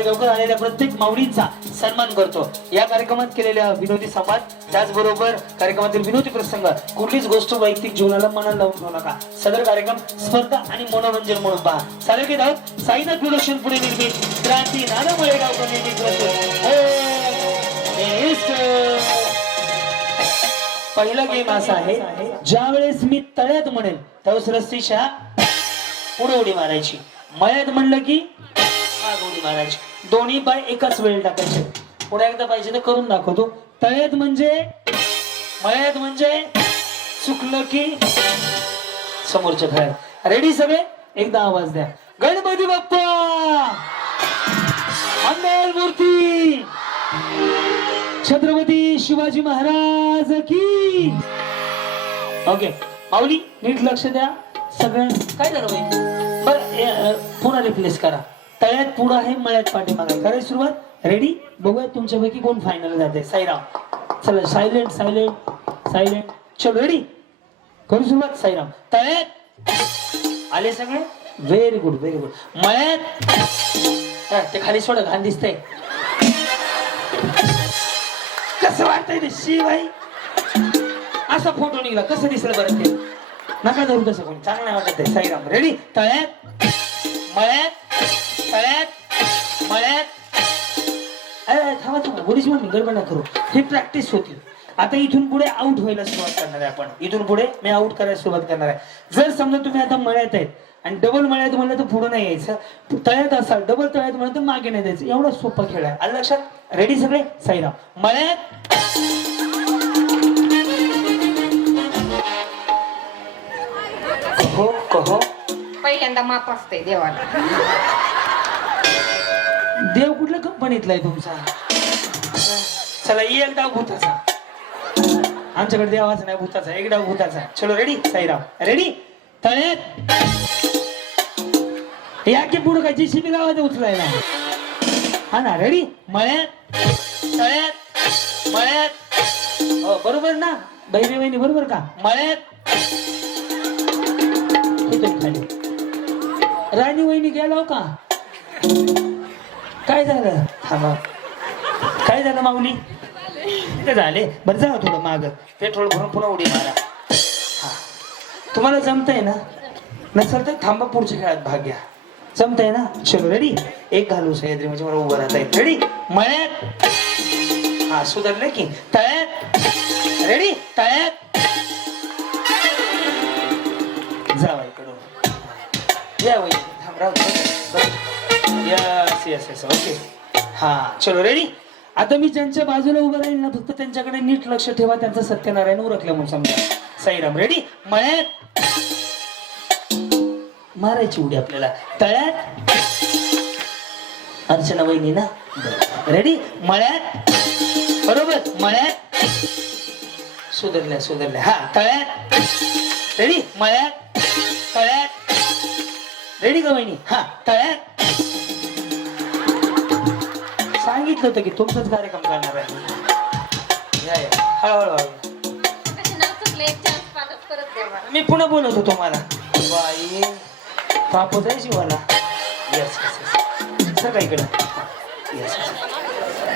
मळेगावकर आलेल्या प्रत्येक माऊलींचा सन्मान करतो. या कार्यक्रमात केलेल्या विनोदी संवाद, त्याचबरोबर कार्यक्रमातील विनोदी प्रसंग, कुठलीच गोष्ट वैयक्तिक जीवनाला मनाला लावून घेऊ नका. सदर कार्यक्रम स्पर्धा आणि मनोरंजन म्हणून पहा. चालेल की धावत साईनाथ प्रोडक्शन पुढे निर्मित क्रांती नाना मळेगावकर निर्मित पहिला गेम असा आहे, ज्या वेळेस मी तळ्यात म्हणेल त्यावेळेस रस्सीच्या पुढे उडी मारायची, मळ्यात म्हणलं की माग उडी मारायची. दोन्ही पाय एकाच वेळी टाकायचे. पुढे एकदा पाहिजे तर करून दाखवतो. तळ्यात म्हणजे, मळ्यात म्हणजे, चुकलं की समोरच्या बाहेर. रेडी सगळे? एकदा आवाज द्या. गणपती बाप्पा मंगल मूर्ती, छत्रपती शिवाजी महाराज की. ओके माऊली नीट लक्ष द्या. सगळं काय झालं बाई? बरं पुन्हा रिप्लेस करा. तळ्यात पुढं आहे, मळ्यात पाठीमागे. करायची सुरुवात. रेडी? बघूया तुमच्यापैकी कोण फायनल जाते. साईराम. चला सायलेंट सायलेंट सायलेंट. चल रेडी? करू सुरुवात. साईराम. तळ्यात आले सगळे. Very good very good. मळ्यात ते खाली सोडा, घाण दिसतंय. कसं वाटतंय ते शिवाई? असा फोटो निघाला कसं दिसलं बरं ते? नका धरू तसं कोणी, चांगलं नाही वाटत आहे. साईराम. रेडी? तळ्यात मळ्यात तळ्यात मळ्यात. थांबा थांबा, गुढीच म्हणली गडबड नका करू. ही प्रॅक्टिस होती. आता इथून पुढे आउट व्हायला सुरुवात करणार आहे आपण. इथून पुढे मी आउट करायला सुरुवात करणार आहे. जर समजा तुम्ही आता मळ्यात आहेत आणि डबल मळ्यात म्हणलं तर पुढे नाही यायचं, तळ्यात असाल डबल तळ्यात म्हणलं तर मागे नाही जायचं. एवढा सोपा खेळ आहे. आलं लक्षात? रेडी सगळे? साईराम. मळ्यात कहो कहो. पहिल्यांदा माप असते देवाला. देव कुठल्या कंपनीतला आहे तुमचा? चला एक डाव भूताचा. आमच्याकडे देवाचा नाही, भूताचा. एक डाव भूताचा. चलो रेडी? साईराम. रेडी? तळ्यात या की पुढं काय जेसीबी गावात उचलायला? हा ना. रेडी? मळ्यात तळ्यात मळ्यात. हो बरोबर ना बहिणी बहिणी, बरोबर का? मळ्यात खाली. राणी वहिनी गेलो का? काय झालं? थांबा. काय झालं माऊली? ते झाले. बरं जा थोडं माग, पेट्रोल भरून पुन्हा उडी मारा. हा तुम्हाला जमतंय ना? नसेल तर थांबा, पुढच्या खेळात भाग घ्या. जमतंय ना? चलो रेडी? एक घालू सह्याद्री म्हणजे मला उभं राहता येईल. रेडी? मळ्यात. हा सुधारलं की. तळ्यात. रेडी? तळ्यात जावा इकडून. या वही थांब राहू. Yes yes yes. ओके. हा चलो रेडी? आता मी ज्यांच्या बाजूला उभं राहील ना, फक्त त्यांच्याकडे नीट लक्ष ठेवा. त्यांचं सत्यनारायण उरकलं म्हणून समजा. साईराम. रेडी? मळ्यात मारायची उडी आपल्याला. तळ्यात अर्चना वहिनी ना. रेडी? मळ्यात. बरोबर. मळ्यात. सुधरल्या सुधरल्या. हा तळ्यात. रेडी? मळ्यात तळ्यात. रेडी का वहिनी? हा तळ्यात. सांगितलं होतं की तुमचाच कार्यक्रम करणार आहे. या या हळूहळू हळू. मी पुन्हा बोलवतो तुम्हाला. बाई पापच आहे जीवाला. येस येस सर का इकडं? येस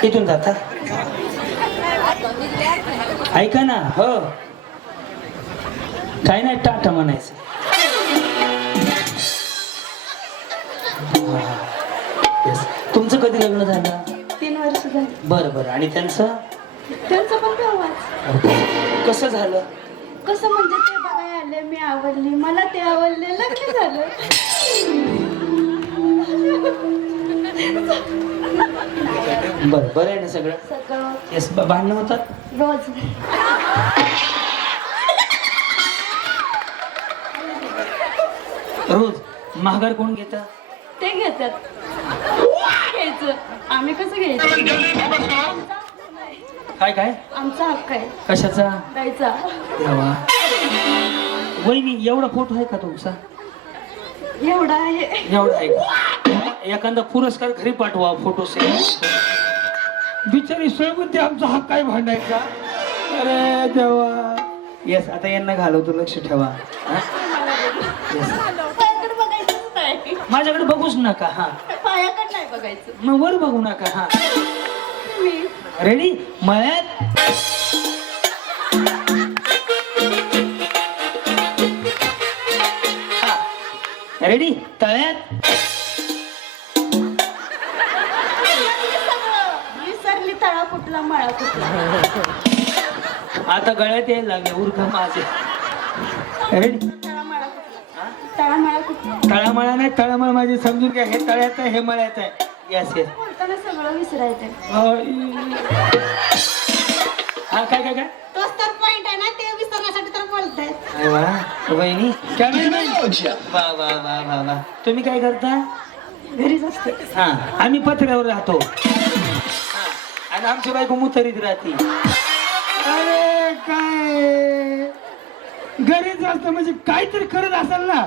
इथून जाता. ऐका ना. हो काय नाही, टाटा म्हणायचं. तुमचं कधी लग्न झालं? 3 वर्ष झाली. बरं बरं. आणि त्यांचं? त्यांचं पण तेव्हाच. कसं झालं? कसं म्हणजे ते बघायला आले, मी आवडली, मला ते आवडले, लग्न झालं. बरं बरं आहे ना सगळं? सगळं. येस. भांडणं होतात रोज. रोज? महागार कोण घेतं? ते घेतात. घ्यायचं. आम्ही कसं घ्यायचं? काय काय? आमचा हक्क आहे. कशाचा? द्यायचा. देवा. वहिनी एवढा फोटो आहे का तुमचा? एवढा आहे. एवढा आहे का? एखादा पुरस्कार घरी पाठवा फोटो से. बिचारी सोयबुद्धी आमचा हक्क काय भांडायचा? अरे देवा. येस. आता यांना घालवतो, लक्ष ठेवा. पायाकडे बघायचंच नाही. माझ्याकडे बघूच नका. हा पायाकडे नाही बघायचं मग वर बघू नका. हा मी रेडी. मळ्यात रेडी. तळ्यात विसरली तळा कुठला मळा कुठला. आता गळ्यात यायला लागले उरका माझे. रेडी. तळा मळा कुठला. तळा मळा कुठला. तळामळा नाही, तळामळ माझी समजून घ्या. हे तळ्यात आहे, हे मळ्यात आहे. Yes yes. बोलताना सगळं विसरायचं. हा काय काय काय तोच तर पॉइंट आहे ना, ते विसरण्यासाठी तर बोलताय. अरे वा वहिनी. कॅमेरामॅन. वा वा वा वा वा. तुम्ही काय करता. घरीच असते. हा आम्ही पत्र्यावर राहतो. हा, आणि आमची बायको मुतरीत राहते. अरे काय घरीच असतं म्हणजे काहीतरी करत असाल ना.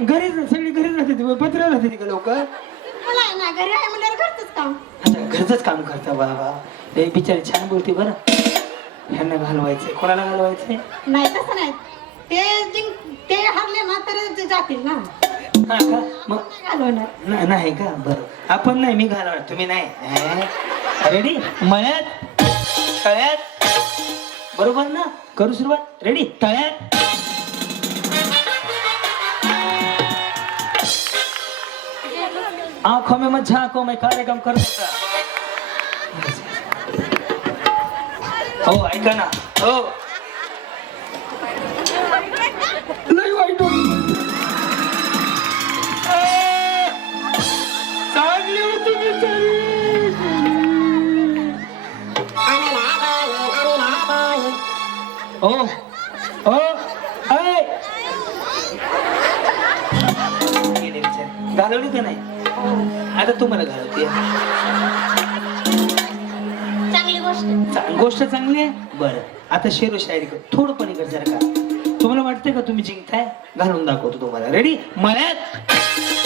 घरीच सगळी घरीच राहते, पत्र्यावर राहते का लोक. मला आहे ना, घरी आहे म्हणजे घरचंच काम. अच्छा घरचंच काम करता. वा वा. हे बिचारी छान बोलते बरं. ह्यांना घालवायचंय. कोणाला घालवायचंय. नाही तसं नाही, ते हरले ना तर ते जातील ना. हा का मग नाही घालवणार. नाही का. बरं आपण नाही, मी घालवणार, तुम्ही नाही. रेडी. मळ्यात तळ्यात. बरोबर ना. करू सुरुवात. रेडी. तळ्यात आंखों में मत झांको, मैं कार्यक्रम कर सकता. हो ऐका ना. हो लई वाईट होती. चांगली होती बिचारी. ओ ओ ऐ. गेली बिचारी. घालवली का नाही. आता तुम्हाला घालवते. चांगली गोष्ट. गोष्ट चांगली आहे. बरं आता शेरो शायरी कर. थोडं पण इकडे जरा का. तुम्हाला वाटतंय का तुम्ही जिंकताय. घालून दाखवतो तुम्हाला. रेडी. मळ्यात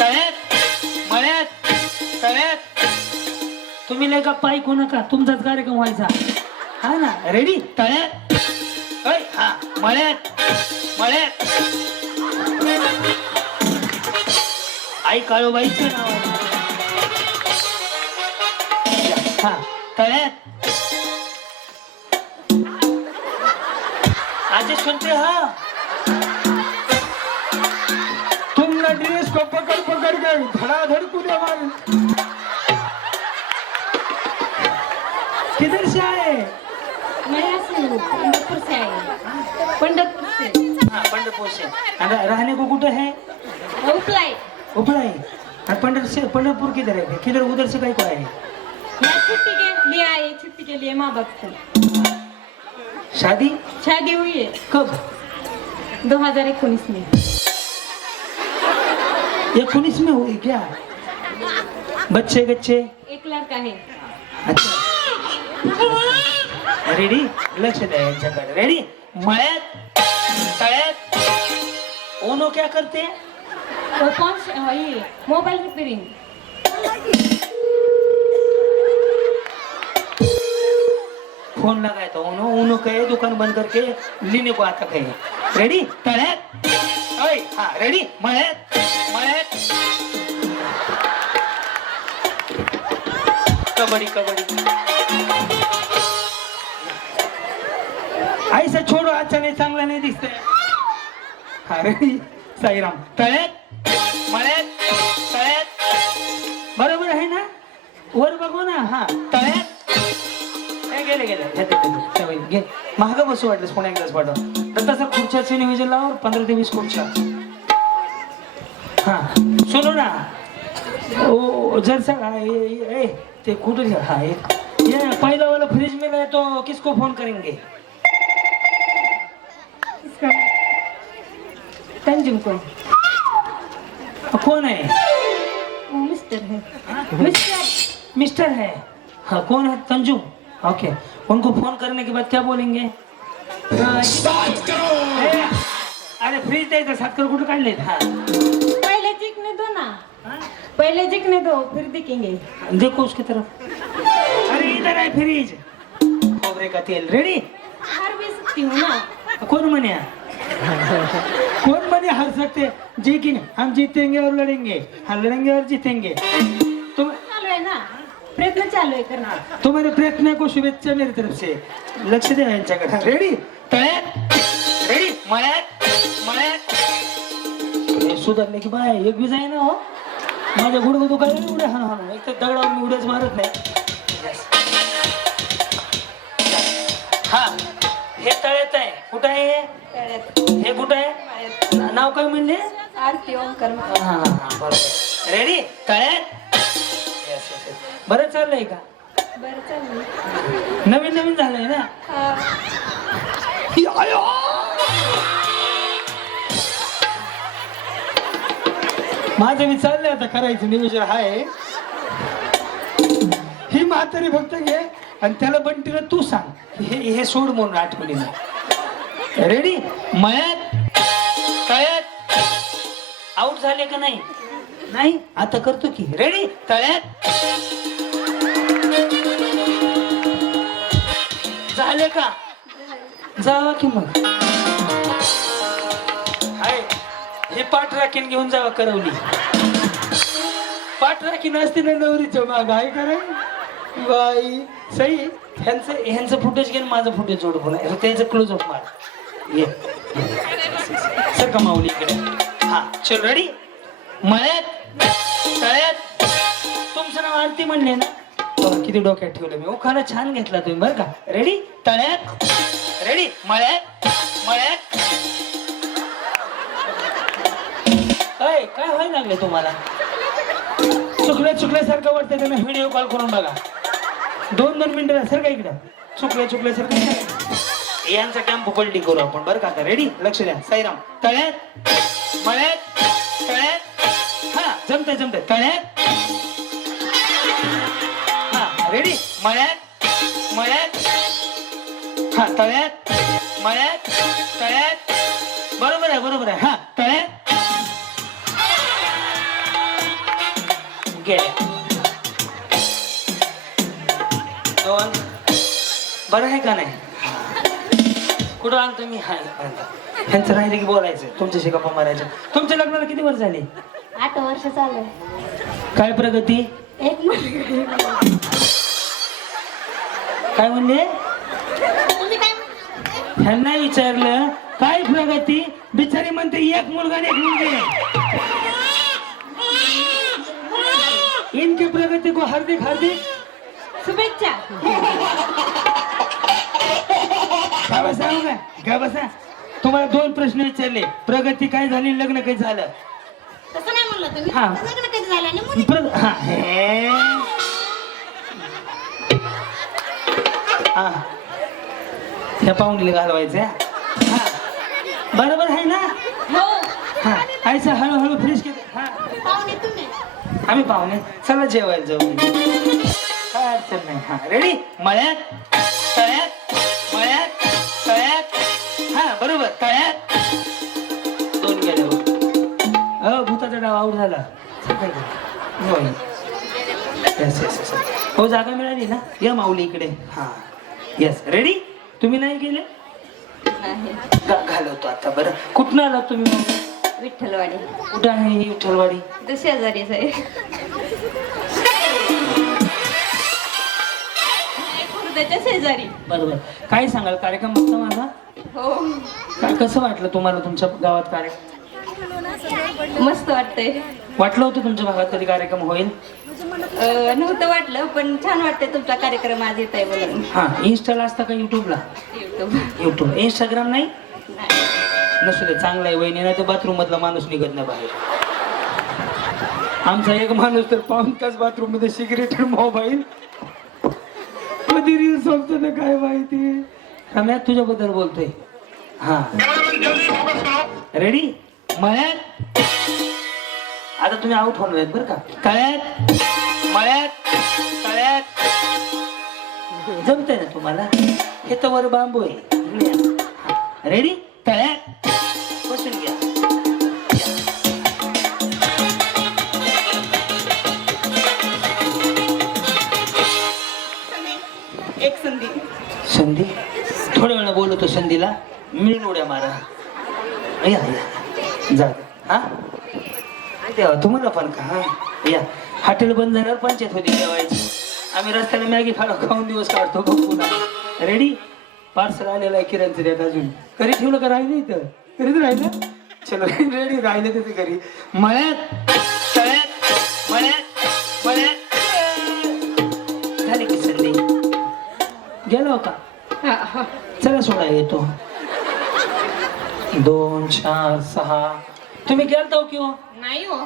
तळ्यात. मळ्यात तळ्यात. तुम्ही लय का पाय कोण नका, तुमचाच कार्यक्रम व्हायचा. हा ना. रेडी. तळ्यात. ऐ, हा मळ्यात. मळ्यात. आई काळूबाईचं नाव आहे. हा तळ्यात. आज सुनते. हाँ तुम ना ड्रेस को पकड़ पकड़ के धड़ाधड़ कूदे मारे. किधर से आए. मैं ऐसे हूँ, पंढरपुर से आई हूँ. पंढरपुर से. हाँ पंढरपुर से. रहने को कुछ है. उपलाई. उपलाई. और पंढरपुर किधर है. किधर उधर से कहीं को आए. मैं छुट्टी के लिए आई. छुट्टी के लिए माँ बाप से. शादी हुई है. कब. 2019 में. 19 में हुई क्या. बच्चे बच्चे. एक लड़का है. अच्छा. रेडी. लक्ष द्या यांच्याकडे. रेडी. मळ्यात तळ्यात. ओनो क्या करते हैं. वो कौन ये मोबाइल रिपेयरिंग. फोन लगाया था उन्होंने कहे दुकान बंद करके लेने को आता कहे. रेडी. तळ्यात. ओय हा रेडी. मळ्यात. मळ्यात. कबड्डी कबड्डी. ऐसा छोड़ो. अच्छा नाही, चांगला नाही दिसतंय. हा रेडी. साईराम. तळ्यात. मळ्यात. तळ्यात. बरोबर आहे ना. वर बघू ना. हा तळ्यात. गेले घे. महाग बसू वाटलं. पुन्हा एकदाच पाठव. दत्ता सर खुर्च्याचे नियोजन लाव. 15 ते 20 खुर्च्या. हा सुनो ना. ओ जर सर ते कुठं. हा एक ये पहिला वाला फ्रिज में गए तो किसको फोन करेंगे. तंजुम को. कौन है. मिस्टर है. मिस्टर है. हाँ कौन है. तंजुम. ओके. उनको फोन करने के बाद क्या बोलेंगे. अरे फ्रिज दे तो 7 कुठं काढले. हाँ पहले जीकने दो ना. पहले जीकने दो फिर दिखेंगे. देखो उसकी तरफ. अरे इधर है फ्रिज. खोबरे का तेल. रेडी. हार भी सकती हूँ ना. कौन मने. कौन मने हार सकते. जीतेंगे हम. जीतेंगे और लड़ेंगे. हाँ लड़ेंगे और जीतेंगे. तुम प्रयत्न चालू आहे करणार. तुम्हारे प्रयत्न को शुभेच्छा मेरी तरफ से. लक्ष द्या यांच्याकडे. रेडी तळ्यात रेडी मळ्यात मळ्यात. हे सुधारले की बाय एक बी जाई ना हो. माझ्या गुडघं दुखायला उड्या हा एक तर दगडावर मी उड्याच मारत नाही. हा हे तळ्यात आहे. कुठं आहे हे कुठं आहे नाव काय म्हणले. आरती ओंकार. हा हा बरोबर. रेडी तळ्यात. बरं चाललंय का. बरं चालू. नवीन नवीन झालंय ना. माझं मी चाललंय आता करायचं नियोजन आहे. ही म्हातारी फक्त घे आणि त्याला बंटीला तू सांग हे सोड म्हणून आठवणीने. रेडी मळ्यात तळ्यात. आउट झाले का नाही. नाही आता करतो की. रेडी तळ्यात झाले का. जावा की मग. हाय हे पाठ राखीन घेऊन जावा करवली. पाठ राखीन असते ना नवरीच्या माग आहे करे बाई सई. ह्यांचं फुटेज घेऊन माझं फुटेज जोड बोला त्याचं क्लोज अप मार. ये सर कमावली इकडे. हा चल रेडी मळ्यात तळ्यात. तुमचं नाव आरती म्हणले ना. किती डोक्यात ठेवलं मी. खरं छान घेतला तुम्ही बरं का. रेडी तळ्यात रेडी मळ्यात मळ्यात. काय व्हायला लागले तुम्हाला. चुकल्यासारखं वाटतं त्यांना व्हिडिओ कॉल करून बघा. 2-2 मिनिटं सर का इकडं चुकल्यासारखं. यांचा टेम्पो पलटी करू आपण बरं का. आता रेडी लक्ष द्या. साईराम तळ्यात मळ्यात तळ्यात. हा जमतंय तळ्यात. हा रेडी मळ्यात मळ्यात. हा तळ्यात मळ्यात तळ्यात. बरोबर आहे हा तळ्यात. गेल्या 2 बरं आहे का नाही. कुठं आणतो मी. हा ह्यांचं राहिले की बोलायचं तुमच्याशी गप्पा मारायचं. तुमच्या लग्नाला किती वर्ष झाली. 8 वर्ष चालू. काय प्रगती. एक मुलगा. काय म्हणले. ह्यांना विचारलं काय प्रगती. बिचारी म्हणते एक मुलगा आणि एक मुलगी. इनकी प्रगती को हार्दिक हार्दिक शुभेच्छा. काय बसा. तुम्हाला 2 प्रश्न विचारले. प्रगती काय झाली लग्न काही झालं. तसं नाही म्हणलं तुम्ही. हा. लग्न कधी झालं आणि मुली. हा ह्या पाहुणीला घालवायचं. हा बरोबर आहे ना. हो. हा आयचं हळूहळू फ्रेश केलं. हा पाहुणे तुम्ही. आम्ही पाहुणे चला जेवायला जाऊ. काय अडचण नाही. हा रेडी मळ्यात तळ्यात मळ्यात तळ्यात. हा बरोबर तळ्यात. 2 गेले भूताचा डाव आऊट झाला. हो जागा मिळाली ना. या माऊली इकडे. हा येस रेडी. तुम्ही नाही गेले. घालवतो आता. बरं कुठनं आलात तुम्ही. विठ्ठलवाडी. कुठं आहे ही विठ्ठलवाडी. शेजारीच आहे. त्याच्या शेजारी. बरोबर. काय सांगाल कार्यक्रम बघता माझा. हो. काय कसं वाटलं तुम्हाला तुमच्या गावात कार्यक्रम. मस्त वाटतंय. वाटलं होतं तुमच्या भागात कधी कार्यक्रम होईल. नव्हतं वाटलं पण छान वाटतंय तुमचा कार्यक्रम आज येत आहे बोलून. हा इंस्टाला असता का युट्यूबला. युट्यूब इंस्टाग्राम नाही. नसू दे चांगलं आहे. वहिनी नाही तर बाथरूम मधला माणूस निघत नाही बाहेर. आमचा एक माणूस तर 5 तास बाथरूम मध्ये सिगरेट मोबाईल कधी रील्स बघतो ना काय माहिती. रम्या तुझ्याबद्दल बोलतोय. हा रेडी मळ्यात. आता तुम्ही आउट होणार आहेत बरं का. तळ्यात मळ्यात तळ्यात. जमतंय ना तुम्हाला. हे तर वर बांबू आहे. रेडी तळ्यात. बसून घ्या. एक संधी. संधी थोड्या वेळा बोलतो. संधीला मिळून उड्या मारा. या जा. हा तेव्हा तुम्हाला पण का. हा या हॉटेल बंद झाल्यावर पंचायत होती जेवायची. आम्ही रस्त्याला मॅगी खाऊन दिवस काढतो बघ पुन्हा. रेडी? पार्सल आलेलं आहे किरणचं त्यात अजून. घरी ठेवलं का राहिलं इथं? घरीच राहिलं. चलो रेडी राहिलं त्याचं घरी. मळ्यात तळ्यात मळ्यात मळ्यात झाले की संधी गेलो का? चला सोडा येतो. 2 4 6 तुम्ही गेलता हो किंवा नाही हो.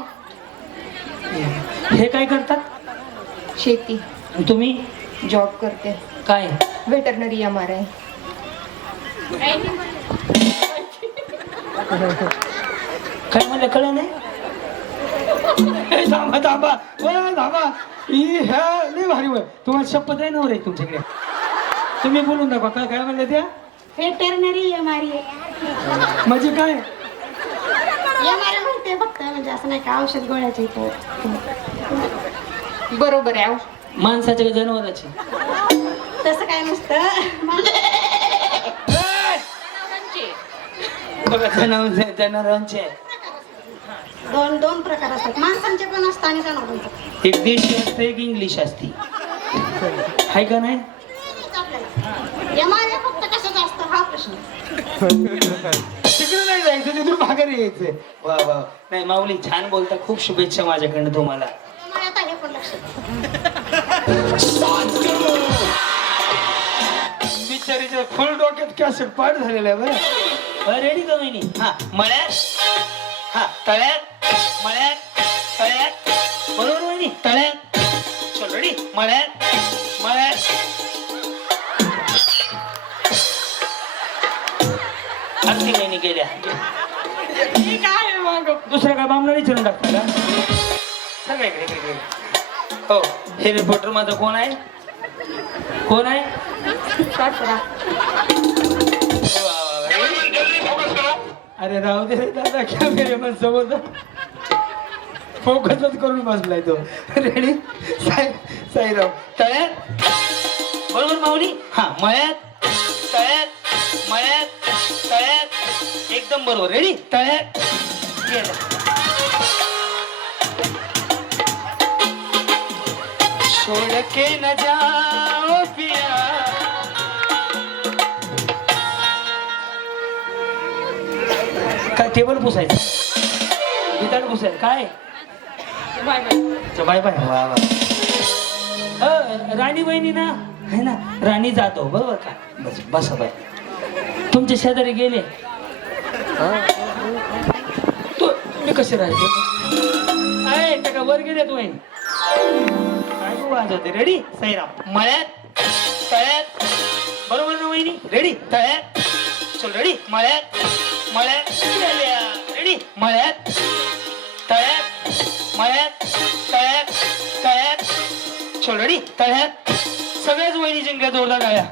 हे काय करतात? शेती. तुम्ही जॉब करते. काय? Veterinary MRI. काय म्हणलं कळलं नाही? ए, थांबा थांबा थांबा. ह्या लय भारी वय. तुम्हाला शपथ आहे नवर आहे तुमच्याकडे. तुम्ही बोलून दाखवा काय काय म्हणलं त्या? Veterinary MRI. म्हणजे काय? MRI म्हणते फक्त म्हणजे असं नाही का औषध गोळ्याचे इथं. बरोबर आहे अहो. माणसाच्या का जनावराची? तसं काय नसतं. बघा जनावरांचे दोन प्रकार असतात. माणसांचे पण असतात आणि जनावरांचे. एक देशी असते एक इंग्लिश असते. हाय का नाही? MRI फक्त कशाचं असतं हा प्रश्न. तिकडे नाही जायचं तिथून माघारी यायचं. वा वा. नाही माऊली छान बोलता. खूप शुभेच्छा माझ्याकडनं तुम्हाला. MRI आता हे पण लक्षात. बिचारीच्या फुल डोक्यात कॅसेट पाठ झालेलं आहे बरं. रेडी का वहिनी? हा मळ्यात हा तळ्यात मळ्यात तळ्यात. बरोबर वहिनी? तळ्यात. चल रेडी? मळ्यात मळ्यात. अगदी वहिनी गेल्या. काय मग? दुसरं काय बामणा विचारून टाकता का? सगळ्या इकडे इकडे इकडे. हो हे रिपोर्टर माझा कोण आहे? कोण आहे? अरे राहू दे रे दादा कॅमेरेमन समोर फोकसच करून बसलाय तो. रेडी? साईराम. तळ्यात बरोबर माऊली? हा मळ्यात तळ्यात मळ्यात तळ्यात. एकदम बरोबर. रेडी? तळ्यात गेलं. छोड़ के न जाओ पिया. काय टेबल पुसायचं? भिताड पुसायचं काय? Bye bye. Bye bye. वा वा. राणी बहिणी ना है ना? राणी जातो बरोबर का? बस बस बाय. तुमचे शेजारी गेले तुम्ही कसे राहिले? आहे त्या का वर गेले तुम्ही? काय तू वाजवते? रेडी? साईराम. मळ्यात तळ्यात बरोबर ना वहिनी? रेडी? तळ्यात. चल रेडी? मळ्यात मळ्यात गेल्या. रेडी? मळ्यात तळ्यात मळ्यात तळ्यात तळ्यात. चल रेडी? तळ्यात. सगळ्याच वहिनी जिंकल्या जोरदार गाया.